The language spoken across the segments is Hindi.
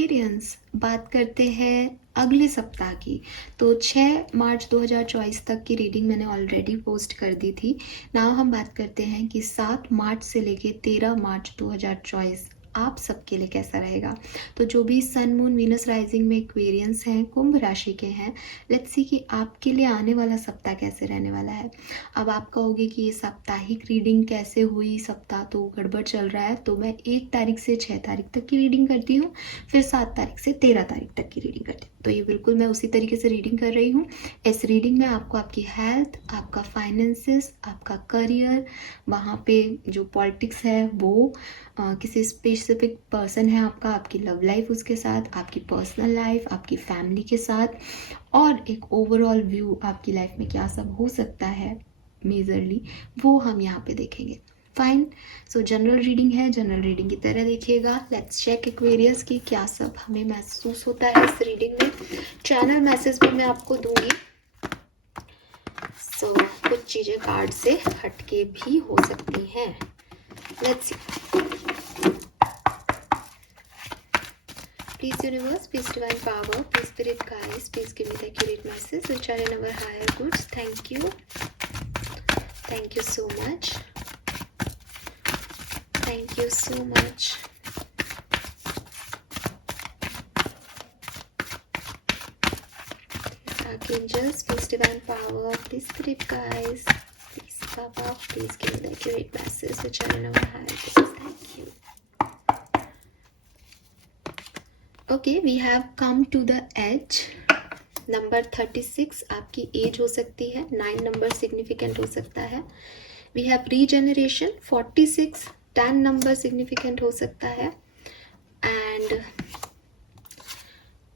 एक्वेरियंस बात करते हैं अगले सप्ताह की। तो 6 मार्च 2024 तक की रीडिंग मैंने ऑलरेडी पोस्ट कर दी थी। नाउ हम बात करते हैं कि 7 मार्च से लेके 13 मार्च 2024 आप सबके लिए कैसा रहेगा। तो जो भी सन मून वीनस राइजिंग में एक्वेरियंस हैं, कुंभ राशि के हैं, लेट्स सी कि आपके लिए आने वाला सप्ताह कैसे रहने वाला है। अब आप कहोगे कि ये साप्ताहिक रीडिंग कैसे हुई, सप्ताह तो गड़बड़ चल रहा है। तो मैं 1 तारीख से 6 तारीख तक की रीडिंग करती हूँ, फिर 7 तारीख से 13 तारीख तक की रीडिंग करती हूँ। तो ये बिल्कुल मैं उसी तरीके से रीडिंग कर रही हूँ। इस रीडिंग में आपको आपकी हेल्थ, आपका फाइनेंसेस, आपका करियर, वहाँ पे जो पॉलिटिक्स है वो, किसी स्पेसिफिक पर्सन है आपका, आपकी लव लाइफ उसके साथ, आपकी पर्सनल लाइफ, आपकी फैमिली के साथ, और एक ओवरऑल व्यू आपकी लाइफ में क्या सब हो सकता है मेजरली, वो हम यहाँ पे देखेंगे। फाइन। सो जनरल रीडिंग है, जनरल रीडिंग की तरह देखिएगा। लेट्स चेक एक्वेरियस की क्या सब हमें महसूस होता है इस रीडिंग में। चैनल मैसेज भी मैं आपको दूंगी। सो कुछ चीज़ें कार्ड से हटके भी हो सकती हैं। Let's see. Please universe, please divine power, please spirit guides, please give me the accurate message which are in our higher goods. Thank you. Thank you so much. Thank you so much. Please archangels, please divine power, please spirit guides, please Papa, please give me the accurate message which are in our higher goods. Thank you. Okay, we have come to the edge. Number 36 आपकी एज हो सकती है, 9 नंबर सिग्निफिकेंट हो सकता है। We have regeneration 46, 10 number significant हो सकता है। एंड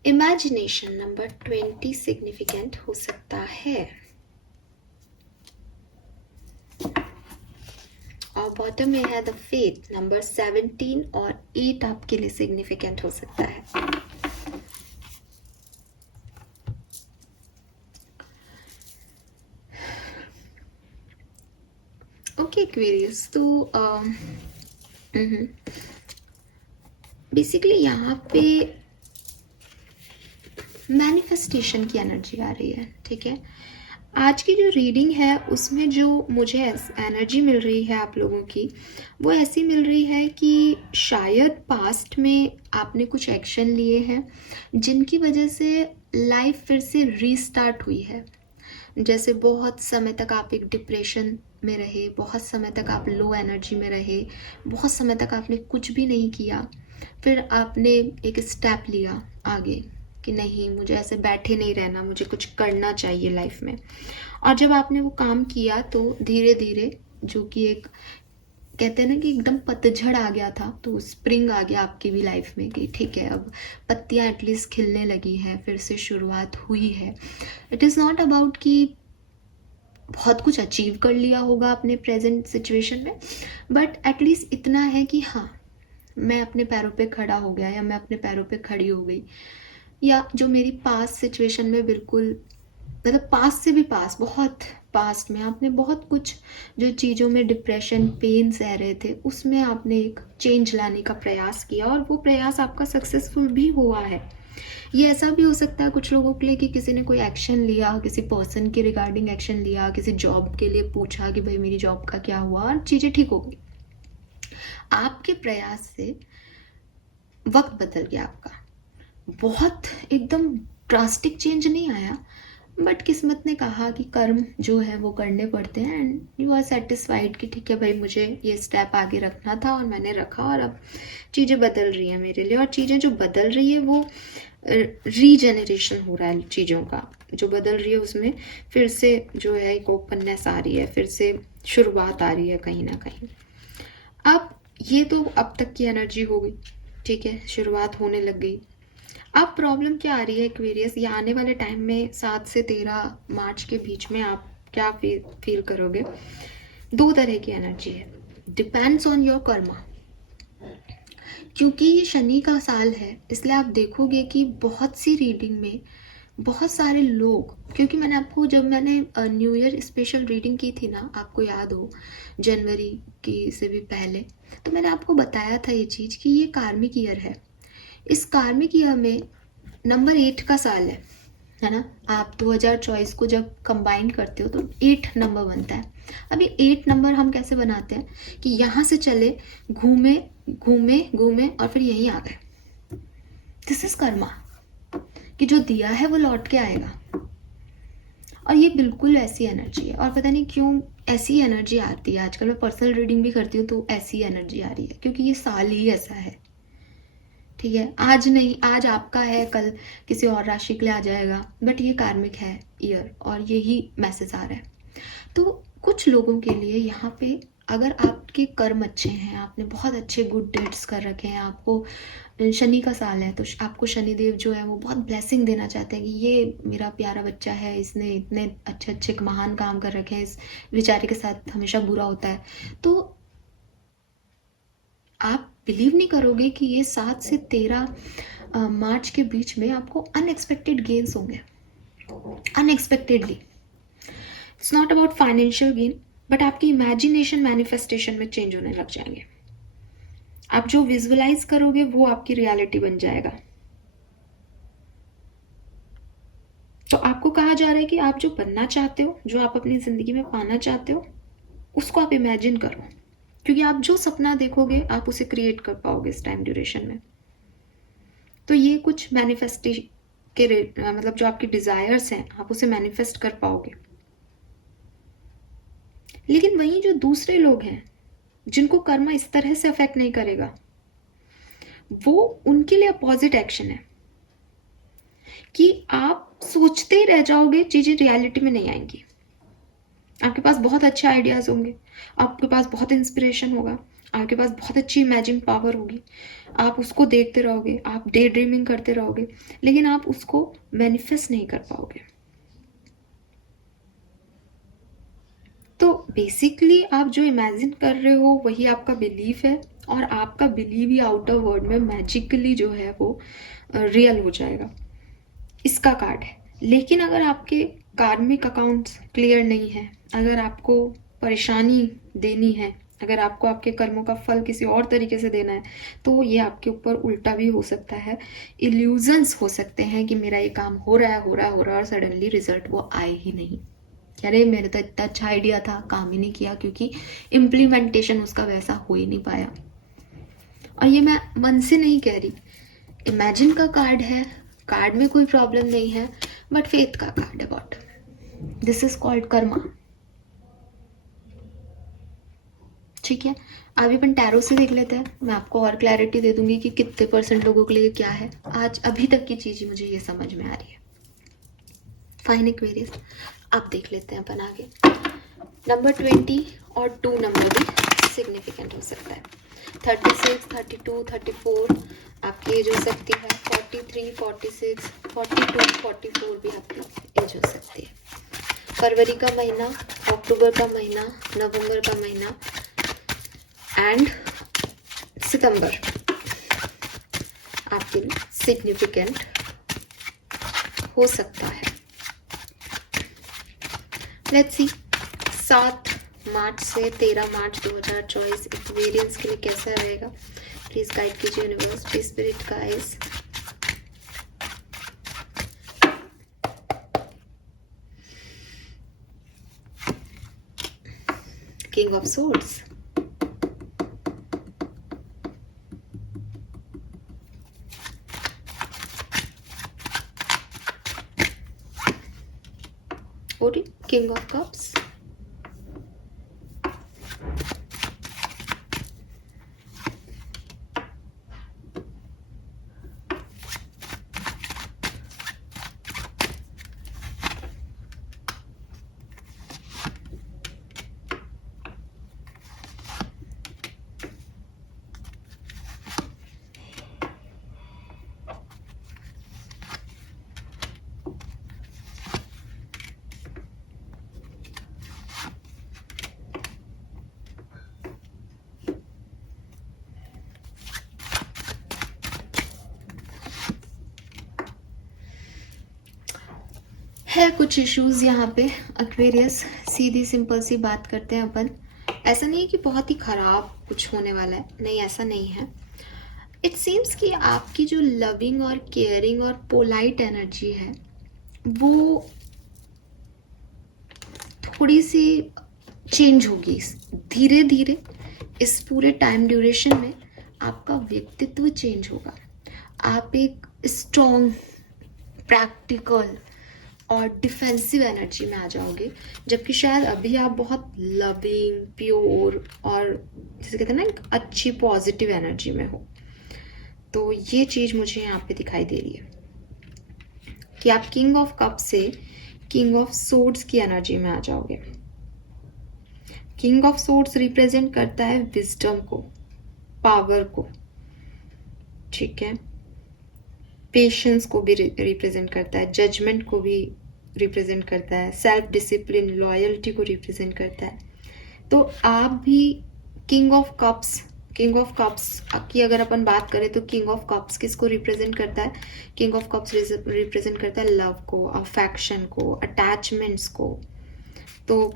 इमेजिनेशन नंबर 20 सिग्निफिकेंट हो सकता है। और बॉटम में है द फेथ नंबर 17 और 8 आपके लिए सिग्निफिकेंट हो सकता है। ओके एक्वेरियस, तो बेसिकली यहाँ पे मैनिफेस्टेशन की एनर्जी आ रही है। ठीक है, आज की जो रीडिंग है उसमें जो मुझे एनर्जी मिल रही है आप लोगों की, वो ऐसी मिल रही है कि शायद पास्ट में आपने कुछ एक्शन लिए हैं जिनकी वजह से लाइफ फिर से रीस्टार्ट हुई है। जैसे बहुत समय तक आप एक डिप्रेशन में रहे, बहुत समय तक आप लो एनर्जी में रहे, बहुत समय तक आपने कुछ भी नहीं किया, फिर आपने एक स्टेप लिया आगे कि नहीं, मुझे ऐसे बैठे नहीं रहना, मुझे कुछ करना चाहिए लाइफ में। और जब आपने वो काम किया तो धीरे धीरे, जो कि एक कहते हैं ना कि एकदम पतझड़ आ गया था, तो स्प्रिंग आ गया आपकी भी लाइफ में कि ठीक है, अब पत्तियां एटलीस्ट खिलने लगी है, फिर से शुरुआत हुई है। इट इज़ नॉट अबाउट कि बहुत कुछ अचीव कर लिया होगा अपने प्रेजेंट सिचुएशन में, बट एटलीस्ट इतना है कि हाँ, मैं अपने पैरों पे खड़ा हो गया, या मैं अपने पैरों पे खड़ी हो गई, या जो मेरी पास्ट सिचुएशन में बिल्कुल, मतलब पास्ट से भी पास, बहुत पास्ट में आपने बहुत कुछ जो चीज़ों में डिप्रेशन, पेन सह रहे थे, उसमें आपने एक चेंज लाने का प्रयास किया, और वो प्रयास आपका सक्सेसफुल भी हुआ है। ये ऐसा भी हो सकता है कुछ लोगों के लिए कि किसी ने कोई एक्शन लिया, किसी पर्सन के रिगार्डिंग एक्शन लिया, किसी जॉब के लिए पूछा कि भाई मेरी जॉब का क्या हुआ, और चीज़ें ठीक हो गई। आपके प्रयास से वक्त बदल गया आपका, बहुत एकदम ड्रास्टिक चेंज नहीं आया, बट किस्मत ने कहा कि कर्म जो है वो करने पड़ते हैं, एंड यू आर सेटिस्फाइड कि ठीक है भाई, मुझे ये स्टेप आगे रखना था और मैंने रखा, और अब चीज़ें बदल रही हैं मेरे लिए। और चीज़ें जो बदल रही है वो रीजेनरेशन हो रहा है चीज़ों का, जो बदल रही है उसमें फिर से जो है एक ओपननेस आ रही है, फिर से शुरुआत आ रही है कहीं ना कहीं। अब ये तो अब तक की एनर्जी हो गई, ठीक है, शुरुआत होने लग गई। अब प्रॉब्लम क्या आ रही है एक्वेरियस, ये आने वाले टाइम में 7 से 13 मार्च के बीच में आप क्या फील करोगे। 2 तरह की एनर्जी है, डिपेंड्स ऑन योर कर्मा। क्योंकि ये शनि का साल है, इसलिए आप देखोगे कि बहुत सी रीडिंग में बहुत सारे लोग, क्योंकि मैंने आपको, जब मैंने न्यू ईयर स्पेशल रीडिंग की थी ना, आपको याद हो जनवरी की से भी पहले, तो मैंने आपको बताया था ये चीज़ कि ये कार्मिक ईयर है। इस कार्मिक ईयर में नंबर 8 का साल है ना। आप 2024 को जब कंबाइन करते हो तो 8 नंबर बनता है। अभी 8 नंबर हम कैसे बनाते हैं कि यहाँ से चले, घूमे घूमे घूमे और फिर यहीं आ गए। दिस इज कर्मा, कि जो दिया है वो लौट के आएगा। और ये बिल्कुल ऐसी एनर्जी है, और पता नहीं क्यों ऐसी एनर्जी आती है। आजकल मैं पर्सनल रीडिंग भी करती हूँ तो ऐसी एनर्जी आ रही है, क्योंकि ये साल ही ऐसा है। ठीक है, आज नहीं, आज आपका है, कल किसी और राशि के लिए आ जाएगा, बट ये कार्मिक है ईयर और यही मैसेज आ रहा है। तो कुछ लोगों के लिए यहाँ पे, अगर आपके कर्म अच्छे हैं, आपने बहुत अच्छे गुड डेड्स कर रखे हैं, आपको शनि का साल है तो आपको शनिदेव जो है वो बहुत ब्लेसिंग देना चाहते हैं कि ये मेरा प्यारा बच्चा है, इसने इतने अच्छे अच्छे महान काम कर रखे हैं, इस बेचारे के साथ हमेशा बुरा होता है। तो आप बिलीव नहीं करोगे कि ये 7 से 13 मार्च के बीच में आपको अनएक्सपेक्टेड गेन्स होंगे, unexpectedly. It's not about financial gain, but आपकी इमेजिनेशन मैनिफेस्टेशन में चेंज होने लग जाएंगे। आप जो विजुअलाइज करोगे वो आपकी रियलिटी बन जाएगा। तो आपको कहा जा रहा है कि आप जो बनना चाहते हो, जो आप अपनी जिंदगी में पाना चाहते हो, उसको आप इमेजिन करो, क्योंकि आप जो सपना देखोगे आप उसे क्रिएट कर पाओगे इस टाइम ड्यूरेशन में। तो ये कुछ मैनिफेस्टेशन के मतलब जो आपकी डिजायर्स हैं आप उसे मैनिफेस्ट कर पाओगे। लेकिन वहीं जो दूसरे लोग हैं जिनको कर्मा इस तरह से अफेक्ट नहीं करेगा, वो उनके लिए अपोजिट एक्शन है कि आप सोचते ही रह जाओगे, चीजें रियलिटी में नहीं आएंगी। आपके पास बहुत अच्छे आइडियाज होंगे, आपके पास बहुत इंस्पिरेशन होगा, आपके पास बहुत अच्छी इमेजिन पावर होगी, आप उसको देखते रहोगे, आप डे ड्रीमिंग करते रहोगे, लेकिन आप उसको मैनिफेस्ट नहीं कर पाओगे। तो बेसिकली आप जो इमेजिन कर रहे हो वही आपका बिलीफ है, और आपका बिलीव ही आउटर वर्ल्ड में मैजिकली जो है वो रियल हो जाएगा। इसका कार्ड है। लेकिन अगर आपके कार्मिक अकाउंट्स क्लियर नहीं है, अगर आपको परेशानी देनी है, अगर आपको आपके कर्मों का फल किसी और तरीके से देना है, तो ये आपके ऊपर उल्टा भी हो सकता है। इल्यूजन्स हो सकते हैं कि मेरा ये काम हो रहा है हो रहा है हो रहा है, और सडनली रिजल्ट वो आए ही नहीं। अरे मेरे तो इतना अच्छा आइडिया था, काम ही नहीं किया, क्योंकि इम्प्लीमेंटेशन उसका वैसा हो ही नहीं पाया। और ये मैं मन से नहीं कह रही, इमेजिन का कार्ड है, कार्ड में कोई प्रॉब्लम नहीं है, बट फेथ का कार्ड है God. This is called Karma. ठीक है, अभी अपन टैरो से देख लेते हैं। मैं आपको और क्लैरिटी दे दूंगी कि कितने % लोगों के लिए क्या है। आज अभी तक की चीज मुझे ये समझ में आ रही है। फाइन एक्वेरियस, अब देख लेते हैं अपन आगे। नंबर 20 और 2 नंबर भी सिग्निफिकेंट हो सकता है। 36, 32, 34 आपकी एज हो सकती है। 43, 46, 42, 44 भी आपकी एज हो सकती है। फरवरी का महीना, अक्टूबर का महीना, नवंबर का महीना एंड सितंबर आपके लिए सिग्निफिकेंट हो सकता है। लेट्स सी 7 मार्च से 13 मार्च 2024 एक्वेरियंस के लिए कैसा रहेगा। प्लीज गाइड कीजिए universe, please spirit guys. King of swords, और किंग ऑफ कप्स, है कुछ इश्यूज यहाँ पे। एक्वेरियस, सीधी सिंपल सी बात करते हैं अपन। ऐसा नहीं है कि बहुत ही खराब कुछ होने वाला है, नहीं ऐसा नहीं है। इट सीम्स कि आपकी जो लविंग और केयरिंग और पोलाइट एनर्जी है वो थोड़ी सी चेंज होगी धीरे धीरे। इस पूरे टाइम ड्यूरेशन में आपका व्यक्तित्व चेंज होगा। आप एक स्ट्रॉन्ग, प्रैक्टिकल और डिफेंसिव एनर्जी में आ जाओगे, जबकि शायद अभी आप बहुत लविंग, प्योर और जैसे कहते हैं ना एक अच्छी पॉजिटिव एनर्जी में हो। तो ये चीज़ मुझे यहाँ पे दिखाई दे रही है कि आप किंग ऑफ कप से किंग ऑफ सोर्ड्स की एनर्जी में आ जाओगे। किंग ऑफ सोर्ड्स रिप्रेजेंट करता है विजडम को, पावर को, ठीक है, पेशेंस को भी रिप्रेजेंट करता है, जजमेंट को भी रिप्रेजेंट करता है, सेल्फ डिसिप्लिन, लॉयल्टी को रिप्रेजेंट करता है। तो आप भी किंग ऑफ कप्स की अगर अपन बात करें तो किंग ऑफ कप्स किसको रिप्रेजेंट करता है? किंग ऑफ कप्स रिप्रेजेंट करता है लव को, अफेक्शन को, अटैचमेंट्स को। तो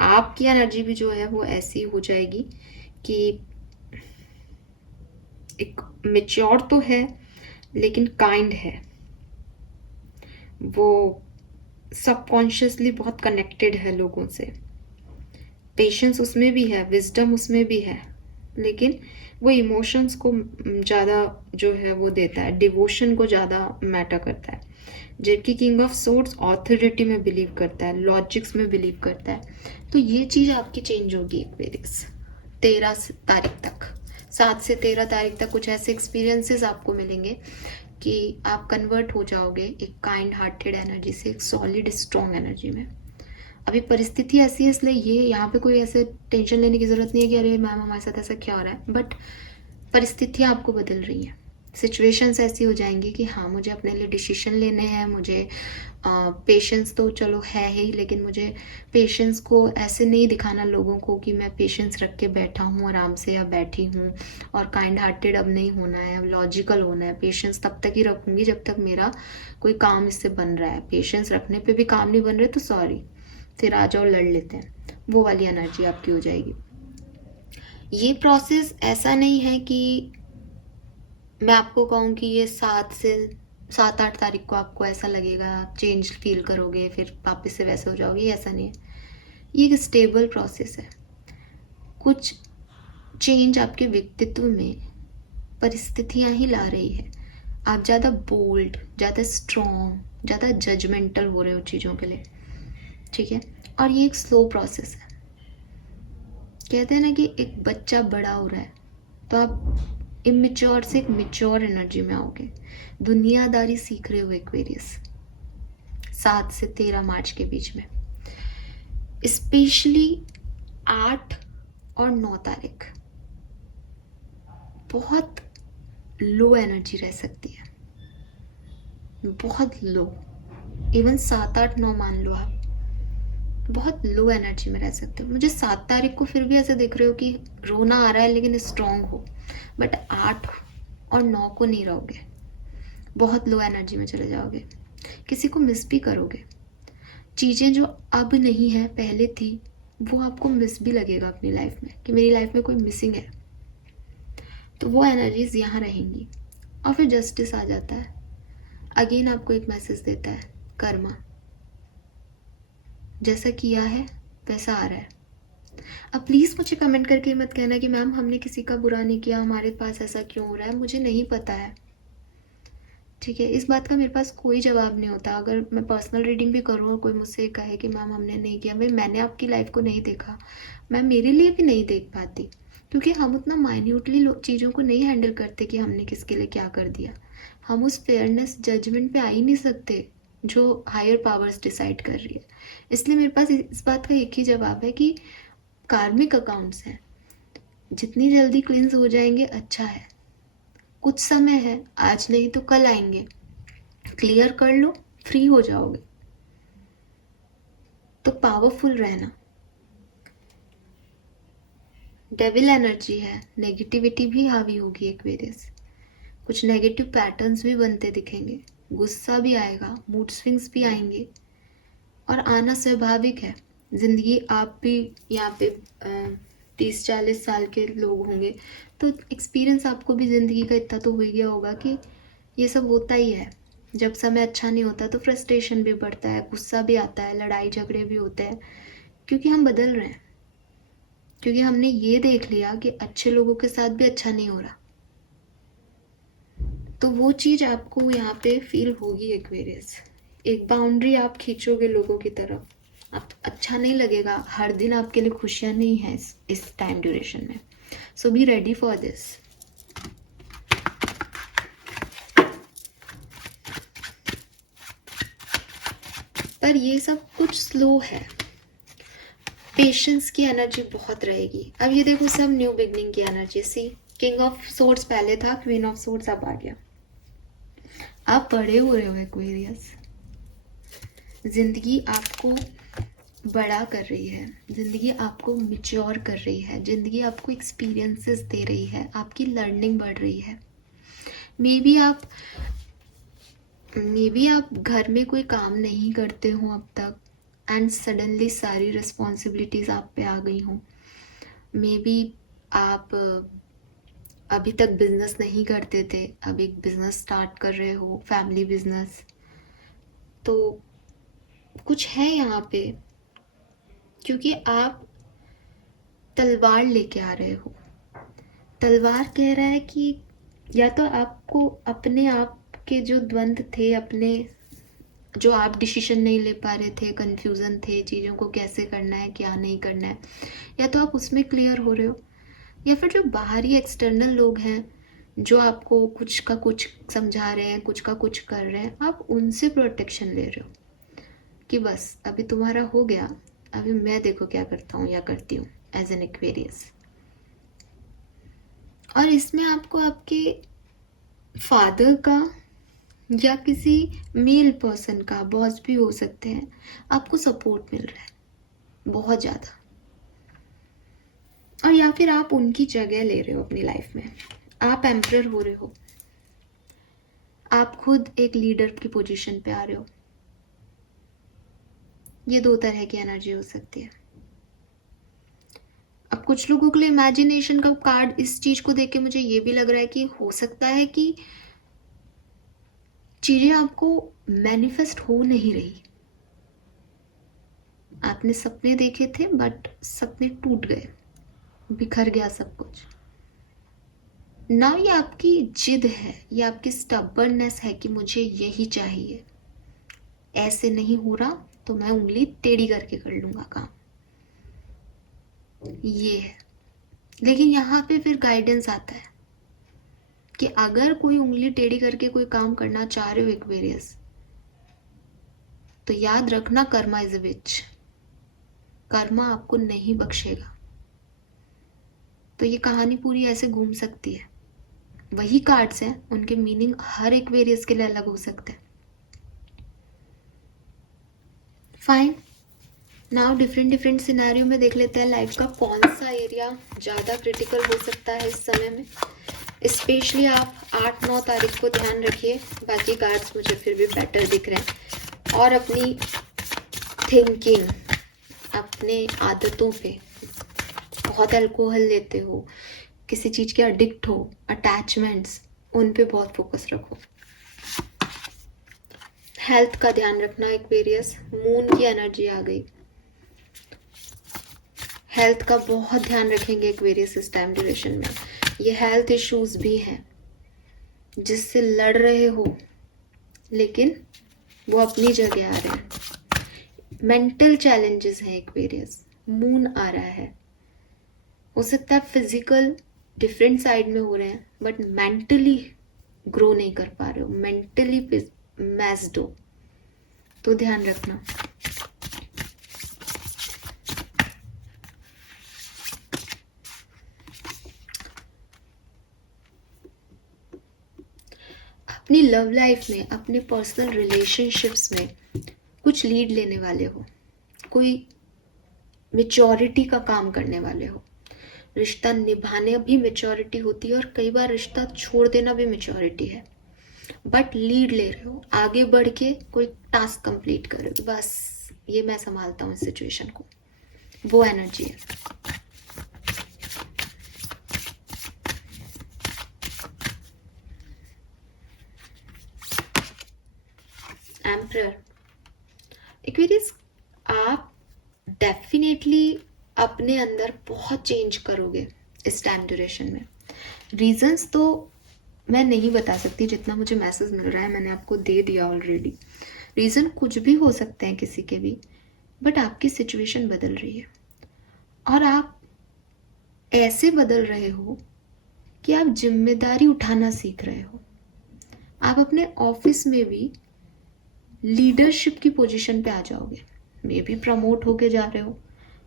आपकी एनर्जी भी जो है वो ऐसी हो जाएगी कि एक मेच्योर तो है लेकिन काइंड है, वो सबकॉन्शियसली बहुत कनेक्टेड है लोगों से, पेशेंस उसमें भी है, विजडम उसमें भी है, लेकिन वो इमोशंस को ज़्यादा जो है वो देता है, डिवोशन को ज़्यादा मैटर करता है। जबकि किंग ऑफ सोर्ड्स ऑथोरिटी में बिलीव करता है, लॉजिक्स में बिलीव करता है। तो ये चीज़ आपकी चेंज होगी एक्वेरियस 13 तारीख तक, 7 से 13 तारीख तक कुछ ऐसे एक्सपीरियंसेस आपको मिलेंगे कि आप कन्वर्ट हो जाओगे एक काइंड हार्टेड एनर्जी से एक सॉलिड स्ट्रॉन्ग एनर्जी में। अभी परिस्थिति ऐसी है, इसलिए ये यहाँ पे कोई ऐसे टेंशन लेने की ज़रूरत नहीं है कि अरे मैम हमारे साथ ऐसा क्या हो रहा है, बट परिस्थितियाँ आपको बदल रही हैं, सिचुएशंस ऐसी हो जाएंगी कि हाँ मुझे अपने लिए डिसीजन लेने हैं, मुझे पेशेंस तो चलो है ही, लेकिन मुझे पेशेंस को ऐसे नहीं दिखाना लोगों को कि मैं पेशेंस रख के बैठा हूँ आराम से या बैठी हूँ, और काइंड हार्टेड अब नहीं होना है, अब लॉजिकल होना है। पेशेंस तब तक ही रखूँगी जब तक मेरा कोई काम इससे बन रहा है, पेशेंस रखने पे भी काम नहीं बन रहे तो सॉरी, फिर आ जाओ लड़ लेते हैं, वो वाली एनर्जी आपकी हो जाएगी। ये प्रोसेस ऐसा नहीं है कि मैं आपको कहूँ कि ये 7 8 तारीख को आपको ऐसा लगेगा, आप चेंज फील करोगे फिर वापस से वैसे हो जाओगे, ये ऐसा नहीं है। ये एक स्टेबल प्रोसेस है। कुछ चेंज आपके व्यक्तित्व में परिस्थितियाँ ही ला रही है। आप ज़्यादा बोल्ड, ज़्यादा स्ट्रॉन्ग, ज़्यादा जजमेंटल हो रहे हो चीज़ों के लिए, ठीक है। और ये एक स्लो प्रोसेस है। कहते हैं ना कि एक बच्चा बड़ा हो रहा है तो आप इमेच्योर से एक मेच्योर एनर्जी में आओगे, दुनियादारी सीख रहे हो एक्वेरियस 7 से 13 मार्च के बीच में। स्पेशली 8 और 9 तारीख बहुत लो एनर्जी रह सकती है, बहुत लो। इवन 7 8 9 मान लो आप, बहुत लो एनर्जी में रह सकते हो। मुझे 7 तारीख को फिर भी ऐसे देख रहे हो कि रोना आ रहा है लेकिन स्ट्रांग हो, बट 8 और 9 को नहीं रहोगे, बहुत लो एनर्जी में चले जाओगे, किसी को मिस भी करोगे। चीज़ें जो अब नहीं है पहले थी वो आपको मिस भी लगेगा अपनी लाइफ में, कि मेरी लाइफ में कोई मिसिंग है, तो वो एनर्जीज यहाँ रहेंगी। और फिर जस्टिस आ जाता है, अगेन आपको एक मैसेज देता है, कर्मा जैसा किया है वैसा आ रहा है। अब प्लीज़ मुझे कमेंट करके मत कहना कि मैम हमने किसी का बुरा नहीं किया, हमारे पास ऐसा क्यों हो रहा है, मुझे नहीं पता है, ठीक है। इस बात का मेरे पास कोई जवाब नहीं होता। अगर मैं पर्सनल रीडिंग भी करूँ और कोई मुझसे कहे कि मैम हमने नहीं किया, भाई मैंने आपकी लाइफ को नहीं देखा, मैं मेरे लिए भी नहीं देख पाती, क्योंकि हम उतना माइन्यूटली चीज़ों को नहीं हैंडल करते कि हमने किसके लिए क्या कर दिया। हम उस फेयरनेस जजमेंट पे आ ही नहीं सकते जो हायर पावर्स डिसाइड कर रही है। इसलिए मेरे पास इस बात का एक ही जवाब है कि कार्मिक अकाउंट्स हैं, जितनी जल्दी क्लींस हो जाएंगे अच्छा है। कुछ समय है, आज नहीं तो कल आएंगे, क्लियर कर लो, फ्री हो जाओगे। तो पावरफुल रहना। डेविल एनर्जी है, नेगेटिविटी भी हावी होगी एक्वेरियस, कुछ नेगेटिव पैटर्न्स भी बनते दिखेंगे, गुस्सा भी आएगा, मूड स्विंग्स भी आएंगे, और आना स्वाभाविक है। ज़िंदगी आप भी यहाँ पे 30-40 साल के लोग होंगे, तो एक्सपीरियंस आपको भी ज़िंदगी का इतना तो हो ही गया होगा कि ये सब होता ही है। जब समय अच्छा नहीं होता तो फ्रस्ट्रेशन भी बढ़ता है, गुस्सा भी आता है, लड़ाई झगड़े भी होते हैं, क्योंकि हम बदल रहे हैं, क्योंकि हमने ये देख लिया कि अच्छे लोगों के साथ भी अच्छा नहीं हो रहा। तो वो चीज़ आपको यहाँ पे फील होगी एक्वेरियस। एक बाउंड्री आप खींचोगे लोगों की तरफ, आप अच्छा नहीं लगेगा, हर दिन आपके लिए खुशियाँ नहीं है इस टाइम ड्यूरेशन में। सो बी रेडी फॉर दिस। पर ये सब कुछ स्लो है, पेशेंस की एनर्जी बहुत रहेगी। अब ये देखो, सब न्यू बिगनिंग की energy. See, king of swords पहले था, क्वीन ऑफ सोर्ड्स अब आ गया। आप बड़े हो रहे हो एक्वेरियस, जिंदगी आपको बड़ा कर रही है, जिंदगी आपको मिच्योर कर रही है, जिंदगी आपको एक्सपीरियंसेस दे रही है, आपकी लर्निंग बढ़ रही है। मे बी आप घर में कोई काम नहीं करते हो अब तक, एंड सडनली सारी रिस्पॉन्सिबिलिटीज आप पे आ गई हों। मे बी आप अभी तक बिजनेस नहीं करते थे, अब एक बिजनेस स्टार्ट कर रहे हो, फैमिली बिजनेस। तो कुछ है यहाँ पे, क्योंकि आप तलवार लेके आ रहे हो। तलवार कह रहा है कि या तो आपको अपने आप के जो द्वंद थे, अपने जो आप डिसीजन नहीं ले पा रहे थे, कंफ्यूजन थे चीज़ों को कैसे करना है क्या नहीं करना है, या तो आप उसमें क्लियर हो रहे हो, या फिर जो बाहरी एक्सटर्नल लोग हैं जो आपको कुछ का कुछ समझा रहे हैं, कुछ का कुछ कर रहे हैं, आप उनसे प्रोटेक्शन ले रहे हो कि बस अभी तुम्हारा हो गया, अभी मैं देखो क्या करता हूँ या करती हूँ एज एन एक्वेरियस। और इसमें आपको आपके फादर का या किसी मेल पर्सन का, बॉस भी हो सकते हैं, आपको सपोर्ट मिल रहा है बहुत ज़्यादा। और या फिर आप उनकी जगह ले रहे हो अपनी लाइफ में, आप एम्परर हो रहे हो, आप खुद एक लीडर की पोजीशन पे आ रहे हो। ये 2 तरह की एनर्जी हो सकती है। अब कुछ लोगों के लिए इमेजिनेशन का कार्ड, इस चीज को देख के मुझे ये भी लग रहा है कि हो सकता है कि चीजें आपको मैनिफेस्ट हो नहीं रही। आपने सपने देखे थे बट सपने टूट गए, बिखर गया सब कुछ। ना ये आपकी जिद है, ये आपकी स्टबर्ननेस है कि मुझे यही चाहिए, ऐसे नहीं हो रहा तो मैं उंगली टेढ़ी करके कर लूंगा काम, ये है। लेकिन यहाँ पे फिर गाइडेंस आता है कि अगर कोई उंगली टेढ़ी करके कोई काम करना चाह रहे हो एक्वेरियस, तो याद रखना कर्मा इज अ विच, कर्मा आपको नहीं बख्शेगा। तो ये कहानी पूरी ऐसे घूम सकती है। वही कार्ड्स हैं, उनके मीनिंग हर एक्वेरियस के लिए अलग हो सकते हैं। फाइन, नाउ डिफरेंट सिनेरियो में देख लेते हैं लाइफ का कौन सा एरिया ज़्यादा क्रिटिकल हो सकता है इस समय में। स्पेशली आप 8-9 तारीख को ध्यान रखिए, बाकी कार्ड्स मुझे फिर भी बेटर दिख रहे हैं। और अपनी थिंकिंग, अपने आदतों पे, बहुत अल्कोहल लेते हो, किसी चीज़ के एडिक्ट हो, अटैचमेंट्स, उन पे बहुत फोकस रखो। हेल्थ का ध्यान रखना एक्वेरियस, मून की एनर्जी आ गई, हेल्थ का बहुत ध्यान रखेंगे एक्वेरियस इस टाइम ड्यूरेशन में। ये हेल्थ इश्यूज भी हैं जिससे लड़ रहे हो, लेकिन वो अपनी जगह आ रहे हैं। मेंटल चैलेंजेस हैं एक्वेरियस, मून आ रहा है, हो सकता है फिजिकल डिफरेंट साइड में हो रहे हैं बट मेंटली ग्रो नहीं कर पा रहे हो, मेंटली मैस्ड हो, तो ध्यान रखना। अपनी लव लाइफ में, अपने पर्सनल रिलेशनशिप्स में कुछ लीड लेने वाले हो, कोई मेच्योरिटी का काम करने वाले हो। रिश्ता निभाने भी मेच्योरिटी होती है और कई बार रिश्ता छोड़ देना भी मेच्योरिटी है, बट लीड ले रहे हो, आगे बढ़ के कोई टास्क कंप्लीट कर रहे हो, बस ये मैं संभालता हूँ इस सिचुएशन को, वो एनर्जी है। एम्परर। एक्वेरियस, आप डेफिनेटली अपने अंदर बहुत चेंज करोगे इस टाइम ड्यूरेशन में। रीजंस तो मैं नहीं बता सकती, जितना मुझे मैसेज मिल रहा है मैंने आपको दे दिया ऑलरेडी। रीज़न कुछ भी हो सकते हैं किसी के भी, बट आपकी सिचुएशन बदल रही है और आप ऐसे बदल रहे हो कि आप जिम्मेदारी उठाना सीख रहे हो। आप अपने ऑफिस में भी लीडरशिप की पोजीशन पे आ जाओगे, मे बी प्रमोट होके जा रहे हो,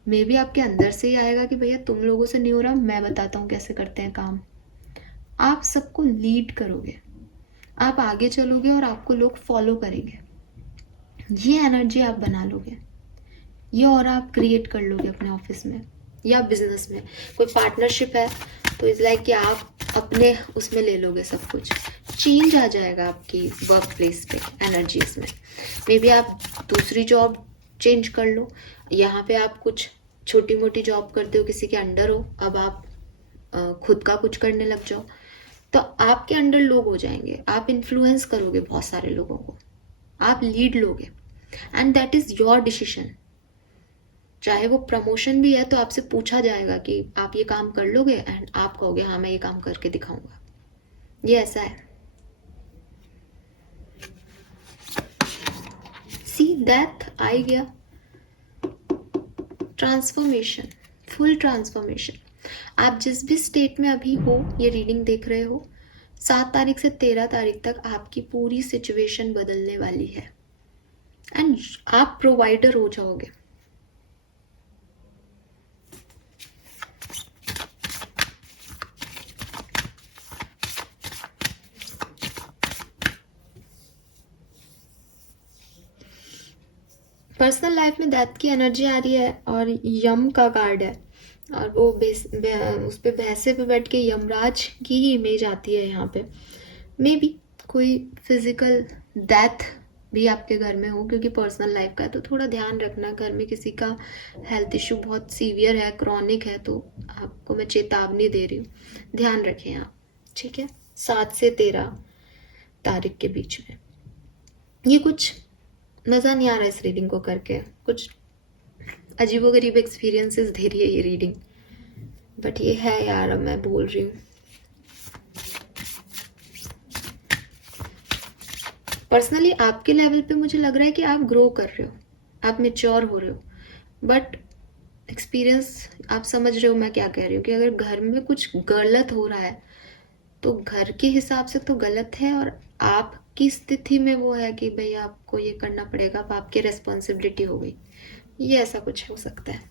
मे बी आपके अंदर से ही आएगा कि भैया तुम लोगों से नहीं हो रहा, मैं बताता हूँ कैसे करते हैं काम। आप सबको लीड करोगे, आप आगे चलोगे और आपको लोग फॉलो करेंगे। ये एनर्जी आप बना लोगे, ये और आप क्रिएट कर लोगे अपने ऑफिस में या बिजनेस में। कोई पार्टनरशिप है तो इज लाइक कि आप अपने उसमें ले लोगे सब कुछ। चेंज आ जाएगा आपकी वर्क प्लेस पे एनर्जीज में। मे बी आप दूसरी जॉब चेंज कर लो, यहाँ पे आप कुछ छोटी मोटी जॉब करते हो, किसी के अंडर हो, अब आप खुद का कुछ करने लग जाओ, तो आपके अंडर लोग हो जाएंगे, आप इन्फ्लुएंस करोगे बहुत सारे लोगों को, आप लीड लोगे and that is your decision. चाहे वो प्रमोशन भी है तो आपसे पूछा जाएगा कि आप ये काम कर लोगे एंड आप कहोगे हाँ मैं ये काम करके दिखाऊंगा। ये ऐसा है। सी डेथ आई गया, ट्रांसफॉर्मेशन, फुल ट्रांसफॉर्मेशन। आप जिस भी स्टेट में अभी हो, ये रीडिंग देख रहे हो, 7 तारीख से 13 तारीख तक आपकी पूरी सिचुएशन बदलने वाली है एंड आप प्रोवाइडर हो जाओगे। पर्सनल लाइफ में डेथ की एनर्जी आ रही है और यम का कार्ड है और वो उस पे भैंसे पे बैठ के यमराज की ही इमेज आती है यहाँ पे। मे बी कोई फिजिकल डेथ भी आपके घर में हो, क्योंकि पर्सनल लाइफ का है तो थोड़ा ध्यान रखना। घर में किसी का हेल्थ इशू बहुत सीवियर है, क्रॉनिक है, तो आपको मैं चेतावनी दे रही हूँ, ध्यान रखें आप, ठीक है। 7 से 13 तारीख के बीच में। ये कुछ मज़ा नहीं आ रहा इस रीडिंग को करके, कुछ अजीबोगरीब एक्सपीरियंसेस दे रही है ये रीडिंग, बट ये है यार, अब मैं बोल रही हूँ। पर्सनली आपके लेवल पे मुझे लग रहा है कि आप ग्रो कर रहे हो, आप मेच्योर हो रहे हो, बट एक्सपीरियंस आप समझ रहे हो मैं क्या कह रही हूँ कि अगर घर में कुछ गलत हो रहा है तो घर के हिसाब से तो गलत है और आपकी स्थिति में वो है कि भाई आपको ये करना पड़ेगा, अब आपकी रेस्पॉन्सिबिलिटी हो गई। ये ऐसा कुछ हो सकता है।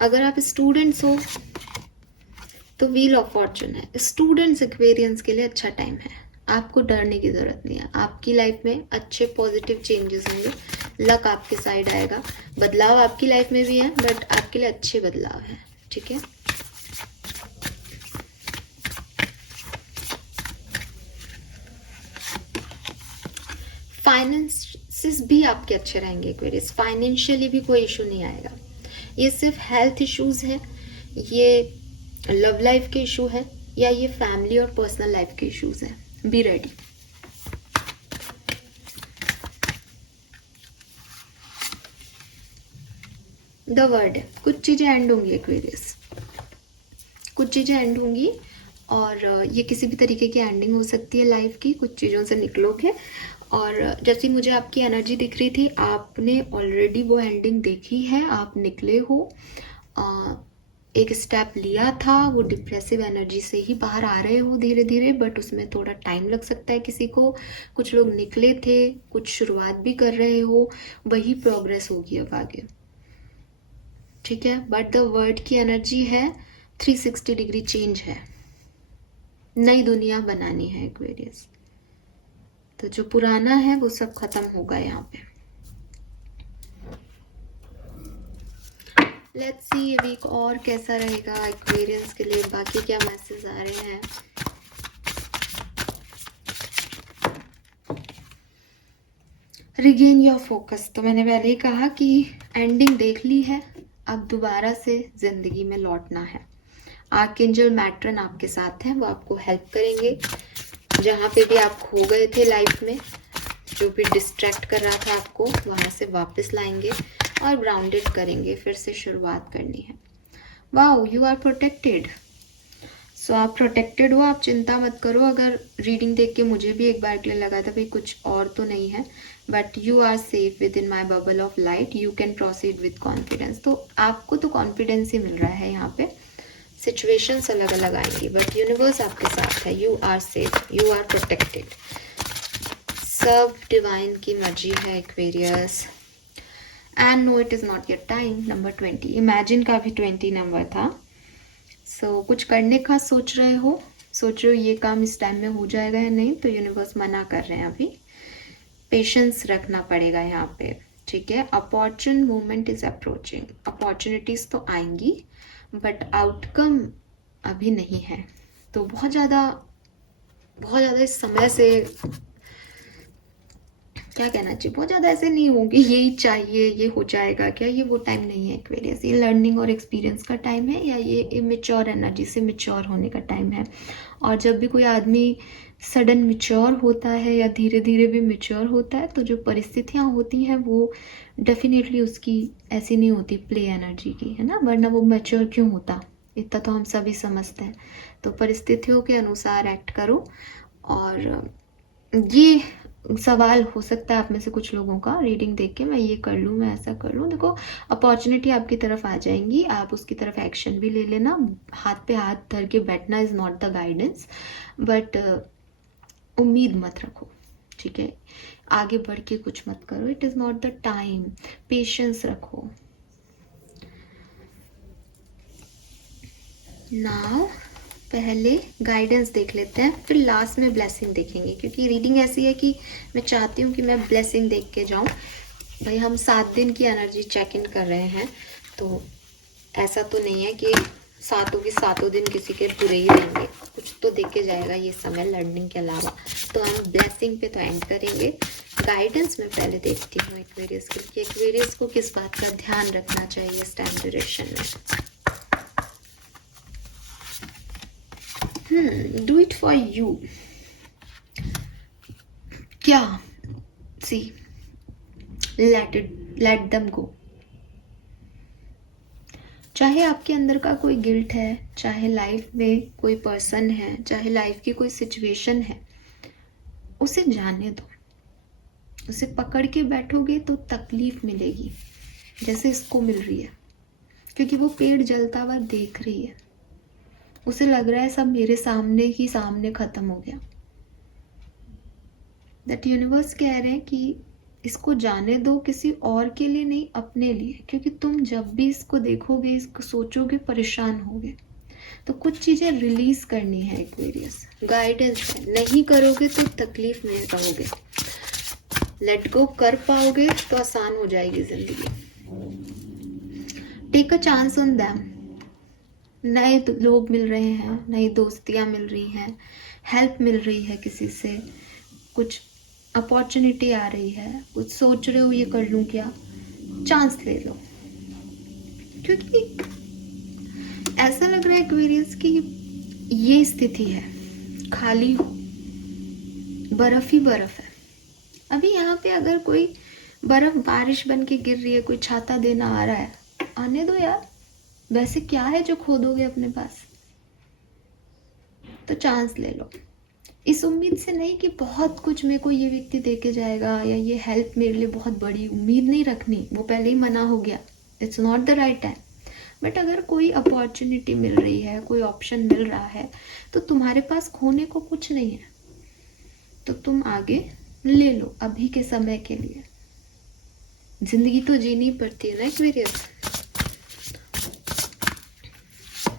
अगर आप स्टूडेंट्स हो तो व्हील ऑफ फॉर्चून है, स्टूडेंट्स एक्वेरियंस के लिए अच्छा टाइम है, आपको डरने की ज़रूरत नहीं है। आपकी लाइफ में अच्छे पॉजिटिव चेंजेस होंगे, लक आपके साइड आएगा, बदलाव आपकी लाइफ में भी है बट आपके लिए अच्छे बदलाव हैं, ठीक है। फाइनेंसेस भी आपके अच्छे रहेंगे एक्वेरियस, फाइनेंशियली भी कोई इशू नहीं आएगा। ये सिर्फ हेल्थ इश्यूज है, ये लव लाइफ के इशू है, या ये फैमिली और पर्सनल लाइफ के इश्यूज हैं। Be ready. द वर्ड है, कुछ चीज़ें एंड होंगी एक्वेरियस, कुछ चीज़ें एंड होंगी और ये किसी भी तरीके की एंडिंग हो सकती है लाइफ की। कुछ चीज़ों से निकलोगे और जैसे मुझे आपकी एनर्जी दिख रही थी, आपने ऑलरेडी वो एंडिंग देखी है, आप निकले हो, एक स्टेप लिया था, वो डिप्रेसिव एनर्जी से ही बाहर आ रहे हो धीरे धीरे, बट उसमें थोड़ा टाइम लग सकता है किसी को। कुछ लोग निकले थे, कुछ शुरुआत भी कर रहे हो, वही प्रोग्रेस होगी अब आगे, ठीक है। बट द वर्ड की एनर्जी है 360 डिग्री चेंज है, नई दुनिया बनानी है एक्वेरियस, तो जो पुराना है वो सब खत्म होगा यहाँ पे। लेट्स सी ये वीक और कैसा रहेगा एक्वेरियंस के लिए, बाकी क्या मैसेज आ रहे हैं। रिगेन योर फोकस, तो मैंने पहले ही कहा कि एंडिंग देख ली है, अब दोबारा से जिंदगी में लौटना है। आर्कएंजल मैट्रन आपके साथ हैं, वो आपको हेल्प करेंगे जहाँ पे भी आप खो गए थे लाइफ में, जो भी डिस्ट्रैक्ट कर रहा था आपको वहाँ से वापस लाएंगे और ग्राउंडेड करेंगे, फिर से शुरुआत करनी है। Wow, you are protected. So आप प्रोटेक्टेड हो, आप चिंता मत करो। अगर रीडिंग देख के मुझे भी एक बार के लिए लगा था भाई कुछ और तो नहीं है, but you are safe within my bubble of light, you can proceed with confidence. तो आपको तो कॉन्फिडेंस ही मिल रहा है यहाँ पे। सिचुएशंस अलग अलग आएंगी बट यूनिवर्स आपके साथ है, you are safe, you are protected. सब डिवाइन की मर्जी है Aquarius. And no, it is not your time. Number 20, imagine का भी 20 नंबर था। सो कुछ करने का सोच रहे हो ये काम इस टाइम में हो जाएगा या नहीं, तो यूनिवर्स मना कर रहे हैं अभी। पेशेंस रखना पड़ेगा यहाँ पे, ठीक है। Opportune moment is approaching, opportunities तो आएंगी बट आउटकम अभी नहीं है। तो बहुत ज़्यादा इस समय से क्या कहना चाहिए, बहुत ज़्यादा ऐसे नहीं होंगे यही चाहिए ये हो जाएगा क्या, ये वो टाइम नहीं है एक्वेरियस। ये लर्निंग और एक्सपीरियंस का टाइम है, या ये इमेच्योर एनर्जी से मैच्योर होने का टाइम है। और जब भी कोई आदमी सडन मैच्योर होता है या धीरे धीरे भी मैच्योर होता है, तो जो परिस्थितियाँ होती हैं वो डेफिनेटली उसकी ऐसी नहीं होती प्ले एनर्जी की, है ना, वरना वो मैच्योर क्यों होता, इतना तो हम सभी समझते हैं। तो परिस्थितियों के अनुसार एक्ट करो। और ये सवाल हो सकता है आप में से कुछ लोगों का रीडिंग देख के, मैं ये कर लूँ, मैं ऐसा कर लूँ। देखो, अपॉर्चुनिटी आपकी तरफ आ जाएंगी, आप उसकी तरफ एक्शन भी ले लेना। हाथ पे हाथ धर के बैठना is not the guidance, but उम्मीद मत रखो, ठीक है। आगे बढ़ के कुछ मत करो, it is not the time. Patience रखो। नाउ पहले गाइडेंस देख लेते हैं, फिर लास्ट में ब्लेसिंग देखेंगे, क्योंकि रीडिंग ऐसी है कि मैं चाहती हूँ कि मैं ब्लेसिंग देख के जाऊँ। भाई हम 7 दिन की एनर्जी चेक इन कर रहे हैं, तो ऐसा तो नहीं है कि सातों के सातों दिन किसी के बुरे ही रहेंगे, कुछ तो देख के जाएगा ये समय लर्निंग के अलावा। तो हम ब्लेसिंग पे तो एंड करेंगे। गाइडेंस में पहले देखती हूँ एक्वेरियस के, कि एक्वेरियस को किस बात का ध्यान रखना चाहिए इस टाइम ड्यूरेशन में। Do it for you. क्या? See, let them go. चाहे आपके अंदर का कोई गिल्ट है, चाहे लाइफ में कोई पर्सन है, चाहे लाइफ की कोई सिचुएशन है, उसे जाने दो। उसे पकड़ के बैठोगे तो तकलीफ मिलेगी, जैसे इसको मिल रही है, क्योंकि वो पेड़ जलता हुआ देख रही है। उसे लग रहा है सब मेरे सामने ही सामने खत्म हो गया। दैट यूनिवर्स कह रहे हैं कि इसको जाने दो, किसी और के लिए नहीं, अपने लिए। क्योंकि तुम जब भी इसको देखोगे, इसको सोचोगे, परेशान होगे। तो कुछ चीज़ें रिलीज करनी है एक्वेरियस, गाइडेंस है। नहीं करोगे तो तकलीफ में रहोगे। लेट गो कर पाओगे तो आसान हो जाएगी जिंदगी। Take a chance on them. नए लोग मिल रहे हैं, नई दोस्तियां मिल रही हैं, हेल्प मिल रही है किसी से, कुछ अपॉर्चुनिटी आ रही है, कुछ सोच रहे हो ये कर लूँ क्या, चांस ले लो। क्योंकि ऐसा लग रहा है एक्वेरियस की ये स्थिति है, खाली बर्फ ही बर्फ है। अभी यहाँ पे अगर कोई बर्फ बारिश बन के गिर रही है, कोई छाता देना आ रहा है, आने दो यार। वैसे क्या है जो खो दोगे अपने पास? तो चांस ले लो, इस उम्मीद से नहीं कि बहुत कुछ मेरे को ये व्यक्ति देके जाएगा या ये हेल्प मेरे लिए बहुत बड़ी। उम्मीद नहीं रखनी, वो पहले ही मना हो गया, it's not the right time. But अगर कोई अपॉर्चुनिटी मिल रही है, कोई ऑप्शन मिल रहा है, तो तुम्हारे पास खोने को कुछ नहीं है, तो तुम आगे ले लो अभी के समय के लिए। जिंदगी तो जीनी पड़ती है ना एक्वेरियस।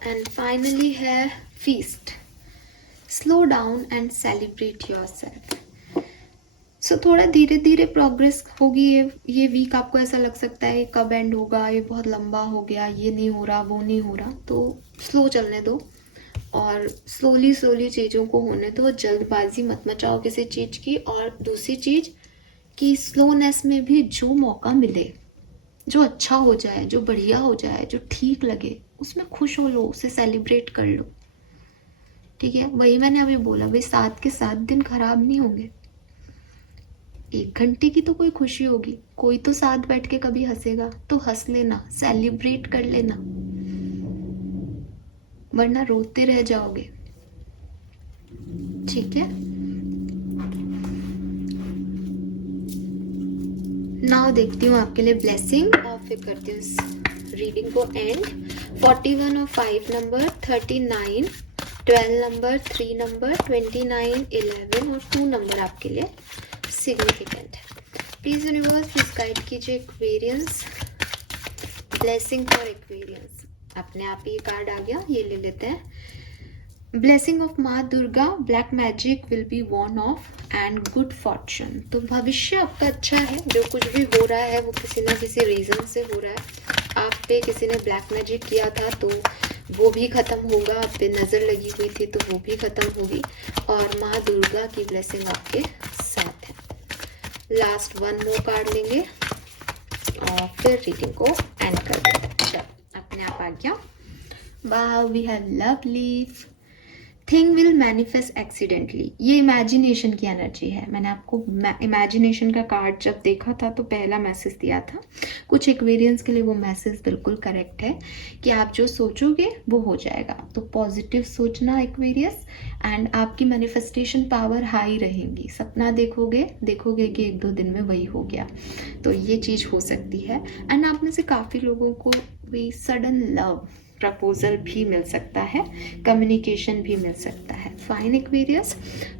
एंड फाइनली है feast. Slow down and celebrate yourself. So थोड़ा धीरे धीरे प्रोग्रेस होगी। ये वीक आपको ऐसा लग सकता है कब एंड होगा, ये बहुत लंबा हो गया, ये नहीं हो रहा, वो नहीं हो रहा। तो स्लो चलने दो और स्लोली चीज़ों को होने दो। जल्दबाजी मत मचाओ किसी चीज़ की। और दूसरी चीज़ कि स्लोनेस में भी जो मौका मिले, जो अच्छा हो जाए, जो बढ़िया हो जाए, जो ठीक लगे, उसमें खुश हो लो, उसे सेलिब्रेट कर लो, ठीक है। वही मैंने अभी बोला भाई, 7 के 7 दिन खराब नहीं होंगे। 1 घंटे की तो कोई खुशी होगी, कोई तो साथ बैठ के कभी हंसेगा, तो हंस लेना, सेलिब्रेट कर लेना, वरना रोते रह जाओगे, ठीक है। नाउ देखती हूँ आपके लिए ब्लेसिंग और फिर करती हूँ इस रीडिंग को एंड। 41 और 5 नंबर, 39, 12 नंबर, 3 नंबर, 29, 11 और 2 नंबर आपके लिए सिग्निफिकेंट है। प्लीज यूनिवर्स प्लीज गाइड कीजिए एक्वेरियंस, ब्लेसिंग फॉर एक्वेरियंस। अपने आप ही कार्ड आ गया, ये ले लेते हैं। ब्लेसिंग ऑफ माँ Durga, black magic will be Warne of and good Fortune. तो भविष्य आपका अच्छा है, जो कुछ भी हो रहा है वो किसी ना किसी रीजन से हो रहा है। आप पे किसी ने ब्लैक मैजिक किया था तो वो भी खत्म होगा, आप पे नजर लगी हुई थी तो वो भी खत्म होगी, और माँ दुर्गा की ब्लेसिंग आपके साथ है। लास्ट 1 मोर कार्ड लेंगे और फिर रीडिंग को एंड कर देते हैं। चलो, अपने आप आ गया। वाह, we have lovely thing will manifest accidentally. ये इमेजिनेशन की एनर्जी है। मैंने आपको इमेजिनेशन का कार्ड जब देखा था तो पहला मैसेज दिया था। कुछ एक्वेरियंस के लिए वो मैसेज बिल्कुल करेक्ट है कि आप जो सोचोगे वो हो जाएगा। तो पॉजिटिव सोचना एक्वेरियस, एंड आपकी मैनिफेस्टेशन पावर हाई रहेगी। सपना देखोगे कि 1-2 दिन में वही हो गया, तो ये चीज़ हो सकती है। एंड आप में से काफ़ी लोगों को भी सडन लव प्रपोजल भी मिल सकता है, कम्युनिकेशन भी मिल सकता है। Fine Aquarius,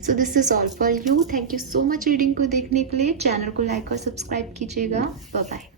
so this is all for you. Thank you so much reading को देखने के लिए। चैनल को लाइक और सब्सक्राइब कीजिएगा। Bye bye.